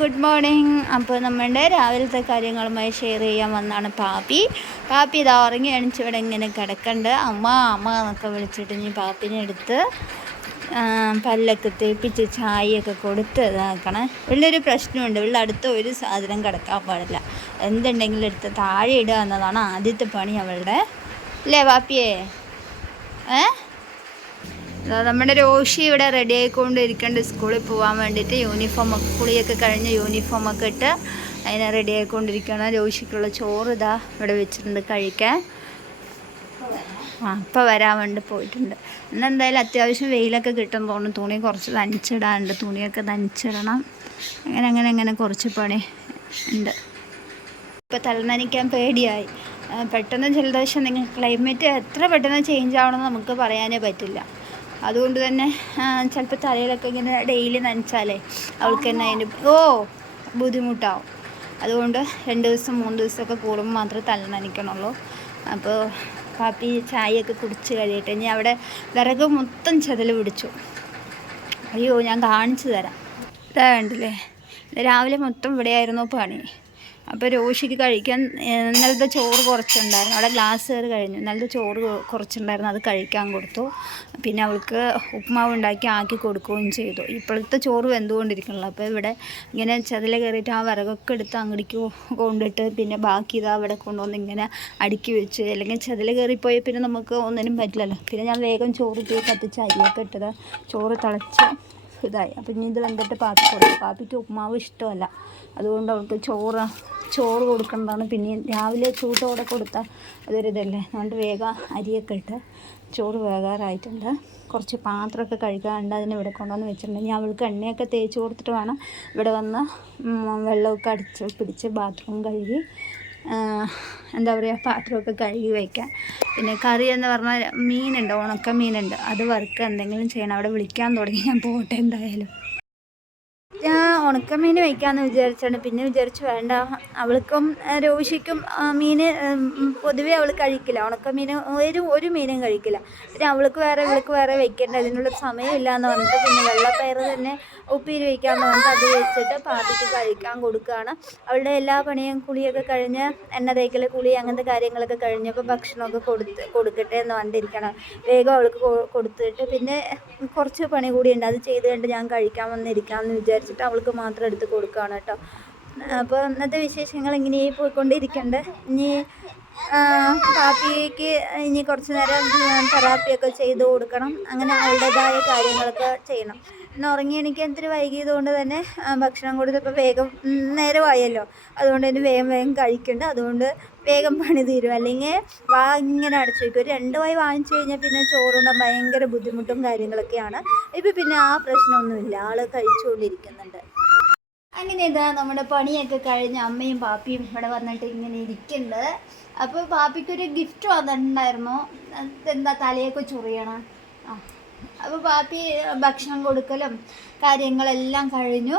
Good morning. അപ്പോൾ നമ്മുടെ രാവിലത്തെ കാര്യങ്ങളുമായി ഷെയർ ചെയ്യാൻ വന്നാണ് പാപ്പി. പാപ്പി ഇതാ ഉറങ്ങി എണിച്ച് ഇവിടെ ഇങ്ങനെ കിടക്കണ്ട്. അമ്മ അമ്മ എന്നൊക്കെ വിളിച്ചിട്ട് ഇനി പാപ്പിനെ എടുത്ത് പല്ലൊക്കെ തേപ്പിച്ച് ചായയൊക്കെ കൊടുത്ത് ഇതാക്കണം. വലിയൊരു പ്രശ്നമുണ്ട്. ഇവിടെ അടുത്ത ഒരു സാധനം കിടക്കാൻ പാടില്ല. എന്തുണ്ടെങ്കിലും എടുത്ത് താഴെ ഇടുക എന്നതാണ് ആദ്യത്തെ പണി അവളുടെ. അല്ലേ പാപ്പിയേ? ഏ? നമ്മുടെ രോഷി ഇവിടെ റെഡി ആയിക്കൊണ്ടിരിക്കേണ്ട സ്കൂളിൽ പോകാൻ വേണ്ടിയിട്ട്. യൂണിഫോം ഒക്കെ കുളിയൊക്കെ കഴിഞ്ഞ് യൂണിഫോം ഒക്കെ ഇട്ട് അതിനെ റെഡി ആയിക്കൊണ്ടിരിക്കുകയാണ്. രോഷിക്കുള്ള ചോറ് ഇതാ ഇവിടെ വെച്ചിട്ടുണ്ട് കഴിക്കാൻ. ആ ഇപ്പം വരാൻ വേണ്ടി പോയിട്ടുണ്ട്. എന്നാൽ എന്തായാലും അത്യാവശ്യം വെയിലൊക്കെ കിട്ടും തോന്നുന്നു. തുണി കുറച്ച് നനച്ചിടാനുണ്ട്. തുണിയൊക്കെ നനച്ചിടണം. അങ്ങനെ അങ്ങനെ അങ്ങനെ കുറച്ച് പണി ഉണ്ട്. ഇപ്പോൾ തലനനയ്ക്കാൻ പേടിയായി. പെട്ടെന്ന് ജലദോഷം നിങ്ങൾ ക്ലൈമറ്റ് എത്ര പെട്ടെന്ന് ചേഞ്ച് ആവണമെന്ന് നമുക്ക് പറയാനേ പറ്റില്ല. അതുകൊണ്ട് തന്നെ ചിലപ്പോൾ തലയിലൊക്കെ ഇങ്ങനെ ഡെയിലി നനച്ചാലേ അവൾക്ക് തന്നെ അതിന്റെ ഓ ബുദ്ധിമുട്ടാവും. അതുകൊണ്ട് രണ്ട് ദിവസം മൂന്ന് ദിവസമൊക്കെ കൂടുമ്പോൾ മാത്രമേ തല നനയ്ക്കണുള്ളൂ. അപ്പോൾ കാപ്പി ചായയൊക്കെ കുടിച്ച് കഴിയട്ടെ. ഇനി അവിടെ വിറക് മൊത്തം ചെതൽ പിടിച്ചു. അയ്യോ ഞാൻ കാണിച്ചു തരാം. ഇതാ കണ്ടില്ലേ? രാവിലെ മൊത്തം ഇവിടെയായിരുന്നു പണി. അപ്പോൾ രോഷിക്ക് കഴിക്കാൻ ഇന്നലത്തെ ചോറ് കുറച്ചുണ്ടായിരുന്നു. അവിടെ ഗ്ലാസ് കയറി കഴിഞ്ഞു. ഇന്നലത്തെ ചോറ് കുറച്ചുണ്ടായിരുന്നു. അത് കഴിക്കാൻ കൊടുത്തു. പിന്നെ അവൾക്ക് ഉപ്മാവ് ഉണ്ടാക്കി ആക്കി കൊടുക്കുകയും ചെയ്തു. ഇപ്പോഴത്തെ ചോറ് വെന്തുകൊണ്ടിരിക്കണല്ലോ അപ്പോൾ ഇവിടെ ഇങ്ങനെ ചതില കയറിയിട്ട് ആ വിറകൊക്കെ എടുത്ത് അങ്ങടിക്ക് കൊണ്ടിട്ട് പിന്നെ ബാക്കി ഇതാ അവിടെ കൊണ്ടുവന്ന് ഇങ്ങനെ അടുക്കി വെച്ച് അല്ലെങ്കിൽ ചതില കയറിപ്പോയി പിന്നെ നമുക്ക് ഒന്നിനും പറ്റില്ലല്ലോ. പിന്നെ ഞാൻ വേഗം ചോറ് കത്തിച്ച് അരിയൊക്കെ ഇട്ടത്. ചോറ് തിളച്ച് ഇതായി. അപ്പം ഇനി ഇത് വെന്തിട്ട് പാപ്പി കൊടുക്കും പാപ്പിക്ക് ഉപ്മാവ് ഇഷ്ടമല്ല. അതുകൊണ്ട് അവൾക്ക് ചോറ് ചോറ് കൊടുക്കേണ്ടതാണ്. പിന്നെ രാവിലെ ചൂട്ടോടെ കൊടുത്താൽ അതൊരു ഇതല്ലേ. അതുകൊണ്ട് വേഗം അരിയൊക്കെ ഇട്ട് ചോറ് വേകാറായിട്ടുണ്ട്. കുറച്ച് പാത്രമൊക്കെ കഴുകാണ്ട് അതിന് ഇവിടെ കൊണ്ടുവന്ന് വെച്ചിട്ടുണ്ട്. ഞാൻ അവൾക്ക് എണ്ണയൊക്കെ തേച്ച് കൊടുത്തിട്ട് വേണം ഇവിടെ വന്ന് വെള്ളമൊക്കെ അടിച്ച് പിടിച്ച് ബാത്റൂം കഴുകി എന്താ പറയുക പാത്രമൊക്കെ കഴുകി വയ്ക്കാൻ പിന്നെ കറി എന്ന് പറഞ്ഞാൽ മീനുണ്ട് ഉണക്ക മീനുണ്ട് അത് വറുക്കുക എന്തെങ്കിലും ചെയ്യണം. അവിടെ വിളിക്കാൻ തുടങ്ങി. ഞാൻ പോട്ടെ എന്തായാലും. ഉണക്കമീൻ വയ്ക്കാമെന്ന് വിചാരിച്ചാണ്. പിന്നെ വിചാരിച്ചു വേണ്ട അവൾക്കും രോഷിക്കും മീൻ പൊതുവെ അവൾ കഴിക്കില്ല. ഉണക്കമീൻ ഒരു ഒരു മീനും കഴിക്കില്ല. പിന്നെ അവൾക്ക് വേറെ ഇവൾക്ക് വേറെ വെക്കേണ്ട അതിനുള്ള സമയമില്ല എന്ന് പറഞ്ഞിട്ട് പിന്നെ വെള്ളപ്പയർ തന്നെ ഉപ്പീര് വയ്ക്കാമെന്ന് പറഞ്ഞിട്ട് അത് വെച്ചിട്ട് പാപ്പിക്ക് കഴിക്കാൻ കൊടുക്കുകയാണ് അവളുടെ എല്ലാ പണിയും കുളിയൊക്കെ കഴിഞ്ഞ് എണ്ണ തേക്കൽ കുളി അങ്ങനത്തെ കാര്യങ്ങളൊക്കെ കഴിഞ്ഞപ്പോൾ ഭക്ഷണമൊക്കെ കൊടുത്ത് കൊടുക്കട്ടെ എന്ന് പറഞ്ഞിരിക്കണം. വേഗം അവൾക്ക് കൊടുത്തിട്ട് പിന്നെ കുറച്ച് പണി കൂടിയുണ്ട് അത് ചെയ്ത് കണ്ട് ഞാൻ കഴിക്കാൻ വന്നിരിക്കാമെന്ന് വിചാരിച്ചിട്ട് അവൾക്ക് മാത്രം എടുത്ത് കൊടുക്കുകയാണ് കേട്ടോ. അപ്പോൾ ഇന്നത്തെ വിശേഷങ്ങൾ ഇങ്ങനെ പോയിക്കൊണ്ടിരിക്കുന്നുണ്ട് ഇനി പാപ്പിക്ക് ഇനി കുറച്ച് നേരം തെറാപ്പിയൊക്കെ ചെയ്ത് കൊടുക്കണം. അങ്ങനെ അവളുടേതായ കാര്യങ്ങളൊക്കെ ചെയ്യണം. ഇന്ന് ഉറങ്ങി എനിക്ക് വൈകിയത് കൊണ്ട് തന്നെ ഭക്ഷണം കൊടുത്തപ്പോൾ വേഗം നേരമായല്ലോ. അതുകൊണ്ട് തന്നെ വേഗം വേഗം കഴിക്കുന്നുണ്ട് അതുകൊണ്ട് വേഗം പണി തീരും. അല്ലെങ്കിൽ വാ ഇങ്ങനെ അടച്ചു വയ്ക്കും. ഒരു രണ്ട് വായി വാങ്ങിച്ചു കഴിഞ്ഞാൽ പിന്നെ ചോറുണ്ടാൻ ഭയങ്കര ബുദ്ധിമുട്ടും കാര്യങ്ങളൊക്കെയാണ്. ഇപ്പം പിന്നെ ആ പ്രശ്നമൊന്നുമില്ല. ആൾ കഴിച്ചുകൊണ്ടിരിക്കുന്നുണ്ട്. അങ്ങനെ ഇതാ നമ്മുടെ പണിയൊക്കെ കഴിഞ്ഞ് അമ്മയും പാപ്പിയും ഇവിടെ വന്നിട്ട് ഇങ്ങനെ ഇരിക്കുന്നുണ്ട് അപ്പോൾ പാപ്പിക്കൊരു ഗിഫ്റ്റ് വന്നിട്ടുണ്ടായിരുന്നു. എന്താ തലയൊക്കെ ചൊറിയണം? ആ. അപ്പോൾ പാപ്പി ഭക്ഷണം കൊടുക്കലും കാര്യങ്ങളെല്ലാം കഴിഞ്ഞു.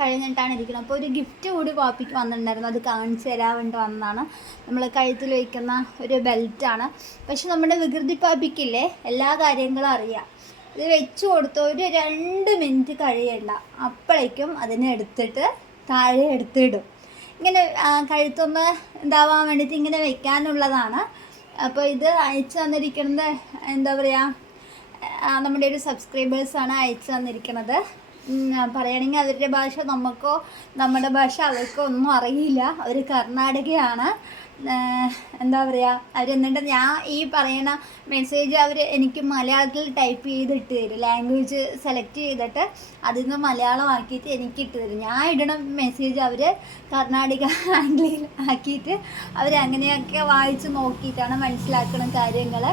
കഴിഞ്ഞിട്ടാണ് ഇരിക്കുന്നത് അപ്പോൾ ഒരു ഗിഫ്റ്റ് കൂടി പാപ്പിക്ക് വന്നിട്ടുണ്ടായിരുന്നു. അത് കാണിച്ചു തരാൻ വേണ്ടി വന്നതാണ്. നമ്മൾ കഴുത്തിൽ വയ്ക്കുന്ന ഒരു ബെൽറ്റാണ് പക്ഷെ നമ്മുടെ വികൃതി പാപ്പിക്കില്ലേ എല്ലാ കാര്യങ്ങളും അറിയാം. ഇത് വെച്ച് കൊടുത്ത് ഒരു രണ്ട് മിനിറ്റ് കഴിയണ്ട. അപ്പോഴേക്കും അതിനെ എടുത്തിട്ട് താഴെ എടുത്തിടും. ഇങ്ങനെ കഴുത്തൊന്ന് ഇതാവാൻ വേണ്ടിയിട്ട് ഇങ്ങനെ വെക്കാനുള്ളതാണ്. അപ്പോൾ ഇത് അയച്ചു തന്നിരിക്കുന്നത് എന്താ പറയുക നമ്മുടെ ഒരു സബ്സ്ക്രൈബേഴ്സാണ് അയച്ചു തന്നിരിക്കുന്നത് പറയുകയാണെങ്കിൽ അവരുടെ ഭാഷ നമുക്കോ നമ്മുടെ ഭാഷ അവർക്കോ ഒന്നും അറിയില്ല. അവർ കർണാടകയാണ്. എന്താ പറയുക അവരെന്നിട്ട് ഞാൻ ഈ പറയുന്ന മെസ്സേജ് അവർ എനിക്ക് മലയാളത്തിൽ ടൈപ്പ് ചെയ്തിട്ട് തരും. ലാംഗ്വേജ് സെലക്ട് ചെയ്തിട്ട് അതിൽ നിന്ന് മലയാളം ആക്കിയിട്ട് എനിക്ക് ഇട്ട് തരും. ഞാൻ ഇടണ മെസ്സേജ് അവർ കർണാടക ആംഗ്ലയിൽ ആക്കിയിട്ട് അവർ അങ്ങനെയൊക്കെ വായിച്ച് നോക്കിയിട്ടാണ് മനസ്സിലാക്കുന്ന കാര്യങ്ങൾ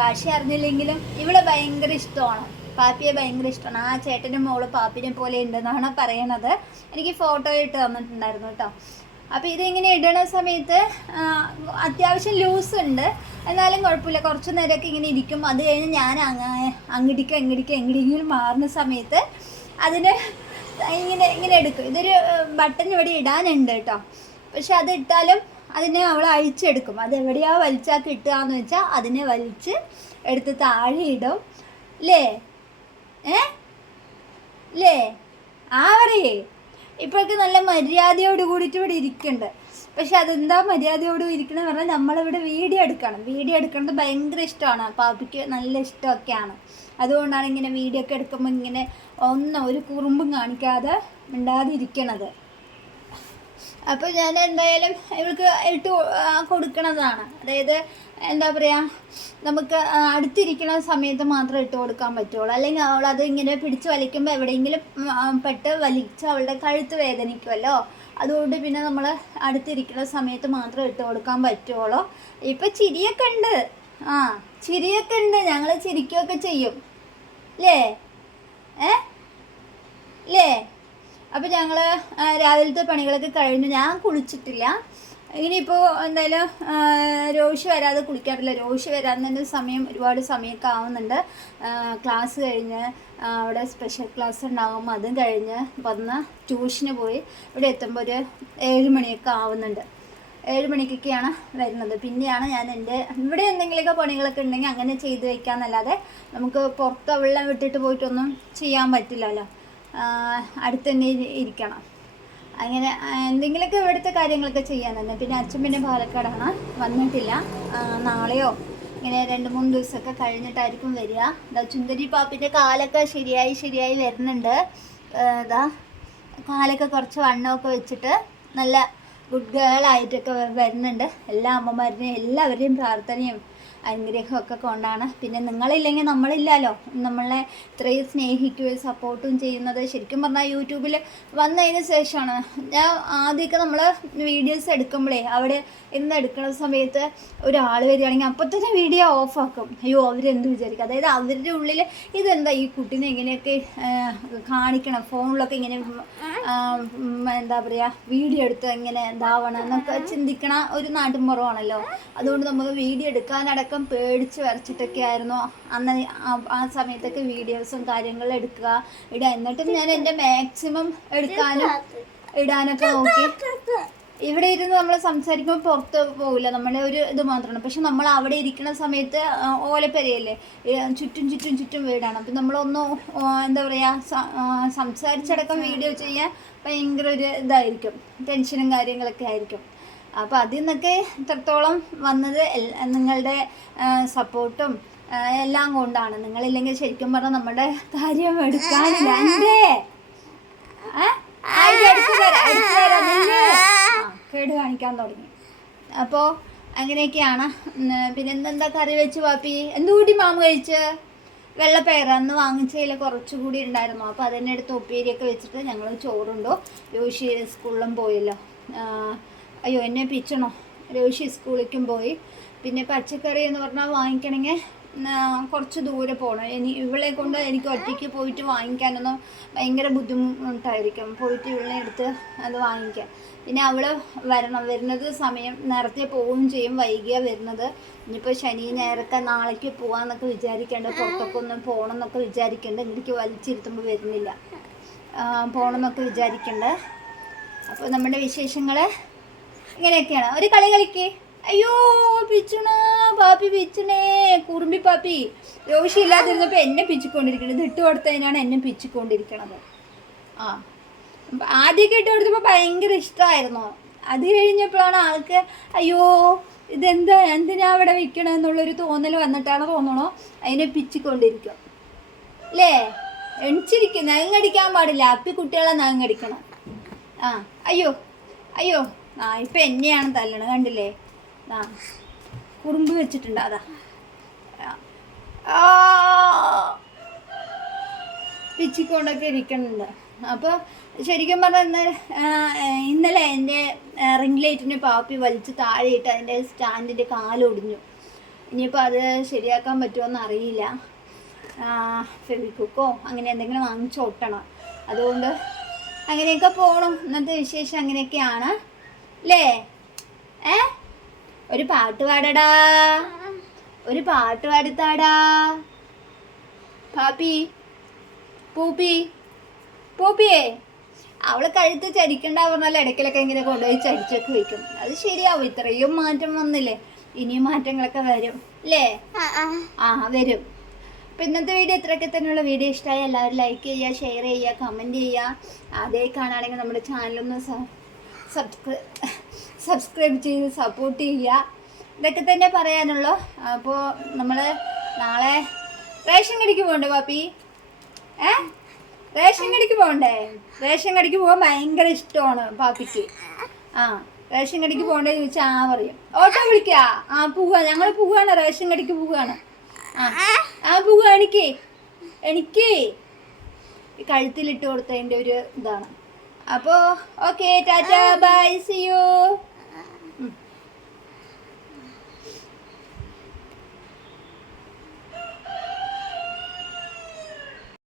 ഭാഷ അറിഞ്ഞില്ലെങ്കിലും ഇവിടെ ഭയങ്കര ഇഷ്ടമാണ്. പാപ്പിയെ ഭയങ്കര ഇഷ്ടമാണ്. ആ ചേട്ടന്റെ മോൾ പാപ്പിനെ പോലെ ഉണ്ടെന്നാണ് പറയണത്. എനിക്ക് ഫോട്ടോ ഇട്ട് തന്നിട്ടുണ്ടായിരുന്നു കേട്ടോ. അപ്പോൾ ഇതിങ്ങനെ ഇടണ സമയത്ത് അത്യാവശ്യം ലൂസ് ഉണ്ട്. എന്നാലും കുഴപ്പമില്ല. കുറച്ച് നേരമൊക്കെ ഇങ്ങനെ ഇരിക്കും. അത് കഴിഞ്ഞ് ഞാൻ അങ്ങ അങ്ങടിക്ക് അങ്ങടിക്ക് എങ്ങടെയെങ്കിലും മാറുന്ന സമയത്ത് അതിന് ഇങ്ങനെ ഇങ്ങനെ എടുക്കും. ഇതൊരു ബട്ടൺ ഇവിടെ ഇടാനുണ്ട് കേട്ടോ. പക്ഷെ അത് ഇട്ടാലും അതിനെ അവൾ അഴിച്ചെടുക്കും. അത് എവിടെയാ വലിച്ചാൽ കിട്ടുക എന്ന് വെച്ചാൽ അതിനെ വലിച്ച് എടുത്ത് താഴെ ഇടും. അല്ലേ ഏ? ലേ ആ പറയേ ഇപ്പോഴൊക്കെ നല്ല മര്യാദയോട് കൂടിയിട്ട് ഇവിടെ ഇരിക്കുന്നുണ്ട് പക്ഷെ അതെന്താ മര്യാദയോട് ഇരിക്കണം പറഞ്ഞാൽ നമ്മളിവിടെ വീഡിയോ എടുക്കണം. വീഡിയോ എടുക്കുന്നത് ഭയങ്കര ഇഷ്ടമാണ്. പാപ്പിക്ക് നല്ല ഇഷ്ടമൊക്കെയാണ്. അതുകൊണ്ടാണ് ഇങ്ങനെ വീഡിയോ ഒക്കെ എടുക്കുമ്പോൾ ഇങ്ങനെ ഒന്നും ഒരു കുറുമ്പും കാണിക്കാതെ മിണ്ടാതിരിക്കണത്. അപ്പോൾ ഞാൻ എന്തായാലും ഇവൾക്ക് ഇട്ട് കൊടുക്കണതാണ്. അതായത് എന്താ പറയുക നമുക്ക് അടുത്തിരിക്കുന്ന സമയത്ത് മാത്രം ഇട്ട് കൊടുക്കാൻ പറ്റുള്ളൂ. അല്ലെങ്കിൽ അവൾ അത് ഇങ്ങനെ പിടിച്ച് വലിക്കുമ്പോൾ എവിടെയെങ്കിലും പെട്ട് വലിച്ച് അവളുടെ കഴുത്ത് വേദനിക്കുമല്ലോ. അതുകൊണ്ട് പിന്നെ നമ്മൾ അടുത്തിരിക്കുന്ന സമയത്ത് മാത്രം ഇട്ട് കൊടുക്കാൻ പറ്റുള്ളൂ. ഇപ്പം ചിരിയൊക്കെ ഉണ്ട്. ആ ചിരിയൊക്കെ ഉണ്ട്. ഞങ്ങൾ ചിരിക്കുകയൊക്കെ ചെയ്യും. അല്ലേ ഏ? അല്ലേ അപ്പോൾ ഞങ്ങൾ രാവിലത്തെ പണികളൊക്കെ കഴിഞ്ഞു ഞാൻ കുളിച്ചിട്ടില്ല. ഇനിയിപ്പോൾ എന്തായാലും രോഷി വരാതെ കുളിക്കാറില്ല. രോഷി തന്നെ സമയം ഒരുപാട് സമയമൊക്കെ ആവുന്നുണ്ട്. ക്ലാസ് കഴിഞ്ഞ് അവിടെ സ്പെഷ്യൽ ക്ലാസ് ഉണ്ടാകും അതും കഴിഞ്ഞ് വന്ന് ട്യൂഷന് പോയി. ഇവിടെ എത്തുമ്പോൾ ഒരു ഏഴ് മണിയൊക്കെ ആവുന്നുണ്ട്. ഏഴ് മണിക്കൊക്കെയാണ് വരുന്നത്. പിന്നെയാണ് ഞാൻ എന്റെ ഇവിടെ എന്തെങ്കിലുമൊക്കെ പണികളൊക്കെ ഉണ്ടെങ്കിൽ അങ്ങനെ ചെയ്ത് വയ്ക്കാമെന്നല്ലാതെ നമുക്ക് പുറത്ത് വെള്ളം വിട്ടിട്ട് പോയിട്ടൊന്നും ചെയ്യാൻ പറ്റില്ലല്ലോ. അടുത്ത് തന്നെ ഇരിക്കണം. അങ്ങനെ എന്തെങ്കിലുമൊക്കെ ഇവിടുത്തെ കാര്യങ്ങളൊക്കെ തന്നെ. പിന്നെ അച്ഛൻ പിന്നെ പാലക്കാടാണ്. വന്നിട്ടില്ല. നാളെയോ ഇങ്ങനെ രണ്ട് മൂന്ന് ദിവസമൊക്കെ കഴിഞ്ഞിട്ടായിരിക്കും വരിക. ഇതാ ചുന്ദരി പാപ്പിന്റെ കാലൊക്കെ ശരിയായി ശരിയായി വരുന്നുണ്ട്. എന്താ കാലൊക്കെ കുറച്ച് വണ്ണമൊക്കെ വെച്ചിട്ട് നല്ല ഗുഡ് ഗേൾ ആയിട്ടൊക്കെ വരുന്നുണ്ട്. എല്ലാ അമ്മമാരുടെയും എല്ലാവരുടെയും പ്രാർത്ഥനയും അനുഗ്രഹമൊക്കെ കൊണ്ടാണ്. പിന്നെ നിങ്ങളില്ലെങ്കിൽ നമ്മളില്ലല്ലോ. നമ്മളെ ഇത്രയും സ്നേഹിക്കുകയും സപ്പോർട്ടും ചെയ്യുന്നത്. ശരിക്കും പറഞ്ഞാൽ യൂട്യൂബിൽ വന്നതിന് ശേഷമാണ്. ഞാൻ ആദ്യമൊക്കെ നമ്മൾ വീഡിയോസ് എടുക്കുമ്പോഴേ അവിടെ ഇന്ന് എടുക്കുന്ന സമയത്ത് ഒരാൾ വരികയാണെങ്കിൽ അപ്പോൾ തന്നെ വീഡിയോ ഓഫാക്കും അയ്യോ അവരെന്ത് വിചാരിക്കും? അതായത് അവരുടെ ഉള്ളിൽ ഇതെന്താ ഈ കുട്ടീനെ ഇങ്ങനെയൊക്കെ കാണിക്കണം? ഫോണിലൊക്കെ ഇങ്ങനെ എന്താ പറയുക വീഡിയോ എടുത്ത് ഇങ്ങനെ ഇതാവണം എന്നൊക്കെ ചിന്തിക്കണ ഒരു നാട്ടിൻപുറമാണല്ലോ. അതുകൊണ്ട് നമുക്ക് വീഡിയോ എടുക്കാനടക്കം പേടിച്ച് വരച്ചിട്ടൊക്കെ ആയിരുന്നു. അന്ന് ആ- സമയത്തൊക്കെ വീഡിയോസും കാര്യങ്ങളും എടുക്കുക ഇടുക. എന്നിട്ടും ഞാൻ എന്റെ മാക്സിമം എടുക്കാനും ഇടാനൊക്കെ നോക്കി. ഇവിടെ ഇരുന്ന് നമ്മൾ സംസാരിക്കുമ്പോൾ പുറത്ത് പോകില്ല നമ്മുടെ ഒരു ഇത് മാത്രമാണ്. പക്ഷെ നമ്മൾ അവിടെ ഇരിക്കുന്ന സമയത്ത് ഓലപ്പെരയല്ലേ? ചുറ്റും ചുറ്റും ചുറ്റും വീടാണ്. അപ്പം നമ്മളൊന്ന് എന്താ പറയുക സംസാരിച്ചടക്കം വീഡിയോ ചെയ്യാൻ ഭയങ്കര ഒരു ഇതായിരിക്കും. ടെൻഷനും കാര്യങ്ങളൊക്കെ ആയിരിക്കും. അപ്പോൾ അതിൽ നിന്നൊക്കെ ഇത്രത്തോളം വന്നത് നിങ്ങളുടെ സപ്പോർട്ടും എല്ലാം കൊണ്ടാണ്. നിങ്ങളില്ലെങ്കിൽ ശരിക്കും പറഞ്ഞാൽ നമ്മുടെ കാര്യം എടുക്കാനില്ല. കേടു കാണിക്കാൻ തുടങ്ങി. അപ്പോൾ അങ്ങനെയൊക്കെയാണ്. പിന്നെ എന്തെന്താ കറി വെച്ച് വാപ്പി എന്തുകൂടി മാമ കഴിച്ച്? വെള്ളപ്പയർ അന്ന് വാങ്ങിച്ചതിൽ കുറച്ചുകൂടി ഉണ്ടായിരുന്നു. അപ്പോൾ അതിന്റെ അടുത്ത് ഉപ്പേരിയൊക്കെ വെച്ചിട്ട് ഞങ്ങൾ ചോറുണ്ടോ. യോശി സ്കൂളിലും പോയല്ലോ. അയ്യോ എന്നെ പിച്ചണോ? രോഷി സ്കൂളിലേക്കും പോയി. പിന്നെ പച്ചക്കറി എന്ന് പറഞ്ഞാൽ വാങ്ങിക്കണമെങ്കിൽ കുറച്ച് ദൂരെ പോകണം ഇനി ഇവളെ കൊണ്ട് എനിക്ക് ഒറ്റയ്ക്ക് പോയിട്ട് വാങ്ങിക്കാനൊന്നും ഭയങ്കര ബുദ്ധിമുട്ടായിരിക്കും. പോയിട്ട് ഇവളെ എടുത്ത് അത് വാങ്ങിക്കാം പിന്നെ അവൾ വരണം. വരുന്നത് സമയം നേരത്തെ പോവുകയും ചെയ്യും. വൈകിയ വരുന്നത്. ഇനിയിപ്പോൾ ശനി ഞായറൊക്കെ നാളേക്ക് പോകാമെന്നൊക്കെ വിചാരിക്കേണ്ട. പുറത്തൊക്കെ ഒന്ന് പോകണം എന്നൊക്കെ വിചാരിക്കേണ്ട. എനിക്ക് വലിച്ചിരുത്തുമ്പോൾ വരുന്നില്ല. പോകണം എന്നൊക്കെ വിചാരിക്കേണ്ട. അപ്പോൾ നമ്മുടെ വിശേഷങ്ങൾ ഇങ്ങനെയൊക്കെയാണ്. ഒരു കളി കളിക്ക്. അയ്യോ പിച്ചുണ പാപ്പി പിച്ചുണേ കുറുമ്പി പാപ്പി. രോഷി ഇല്ലാതിരുന്നപ്പോൾ എന്നെ പിച്ചിക്കൊണ്ടിരിക്കണത് ഇട്ട് കൊടുത്തതിനാണ് എന്നെ പിച്ചിക്കൊണ്ടിരിക്കണത്. ആ. ആദ്യമൊക്കെ ഇട്ട് കൊടുത്തപ്പോൾ ഭയങ്കര ഇഷ്ടമായിരുന്നു അത് കഴിഞ്ഞപ്പോഴാണ് ആൾക്ക് അയ്യോ ഇതെന്താ എന്തിനാ അവിടെ വെക്കണമെന്നുള്ളൊരു തോന്നൽ വന്നിട്ടാണ് തോന്നണോ. അതിനെ പിച്ചിക്കൊണ്ടിരിക്കും. അല്ലേ എണിച്ചിരിക്കും. നങ്ങടിക്കാൻ പാടില്ല. അപ്പി കുട്ടികളെ നങ്ങടിക്കണം ആ. അയ്യോ അയ്യോ. ആ ഇപ്പം എന്നെയാണ് തല്ലണത് കണ്ടില്ലേ? ആ കുറുമ്പ് വെച്ചിട്ടുണ്ട് അതാ. പിച്ചിക്കൊണ്ടൊക്കെ ഇരിക്കുന്നുണ്ട്. അപ്പോൾ ശരിക്കും പറഞ്ഞാൽ ഇന്ന് ഇന്നലെ എന്റെ റിംഗ് ലൈറ്റിന്റെ പാപ്പി വലിച്ച് താഴെയിട്ട് അതിന്റെ സ്റ്റാൻഡിന്റെ കാലൊടിഞ്ഞു. ഇനിയിപ്പോൾ അത് ശരിയാക്കാൻ പറ്റുമോയെന്ന് അറിയില്ല. ഫെവിക്കുക്കോ അങ്ങനെ എന്തെങ്കിലും വാങ്ങിച്ചോട്ടണം അതുകൊണ്ട് അങ്ങനെയൊക്കെ പോകണം ഇന്നത്തെ വിശേഷം അങ്ങനെയൊക്കെയാണ്. അല്ലേ ഏ? ഒരു പാട്ട് പാടടാ. ഒരു പാട്ട് പാടിത്താടാ. പാപ്പി പൂപ്പി പൂപ്പിയേ. അവൾ കഴുത്ത് ചരിക്കണ്ട പറഞ്ഞാൽ ഇടയ്ക്കിലൊക്കെ ഇങ്ങനെ കൊണ്ടുപോയി ചരിച്ചൊക്കെ വയ്ക്കും അത് ശരിയാവും ഇത്രയും മാറ്റം വന്നില്ലേ? ഇനിയും മാറ്റങ്ങളൊക്കെ വരും അല്ലേ ആ വരും. അപ്പം ഇന്നത്തെ വീഡിയോ ഇത്രയൊക്കെ തന്നെയുള്ള. വീഡിയോ ഇഷ്ടമായി എല്ലാവരും ലൈക്ക് ചെയ്യുക ഷെയർ ചെയ്യുക കമന്റ് ചെയ്യുക. അതേ കാണുകയാണെങ്കിൽ നമ്മുടെ ചാനലൊന്ന് സബ്സ്ക്രൈബ് സബ്സ്ക്രൈബ് ചെയ്ത് സപ്പോർട്ട് ചെയ്യുക. ഇതൊക്കെ തന്നെ പറയാനുള്ളൂ അപ്പോൾ നമ്മൾ നാളെ റേഷൻ കടിക്ക് പോകണ്ടേ പാപ്പി? ഏ? റേഷൻ കടിക്ക് പോകണ്ടേ? റേഷൻ കടിക്ക് പോകാൻ ഭയങ്കര ഇഷ്ടമാണ് പാപ്പിക്ക്. ആ റേഷൻ കടിക്ക് പോകണ്ടേ ചോദിച്ചാൽ ആ പറയും. ഓട്ടോ വിളിക്കുക ആ പോവുക ഞങ്ങൾ പോവുകയാണ് റേഷൻ കടിക്ക് പോവുകയാണ് ആ ആ പോവുക എനിക്ക് എനിക്ക് കഴുത്തിലിട്ട് കൊടുത്തതിന്റെ ഒരു ഇതാണ്. അപ്പോൾ okay tata bye see you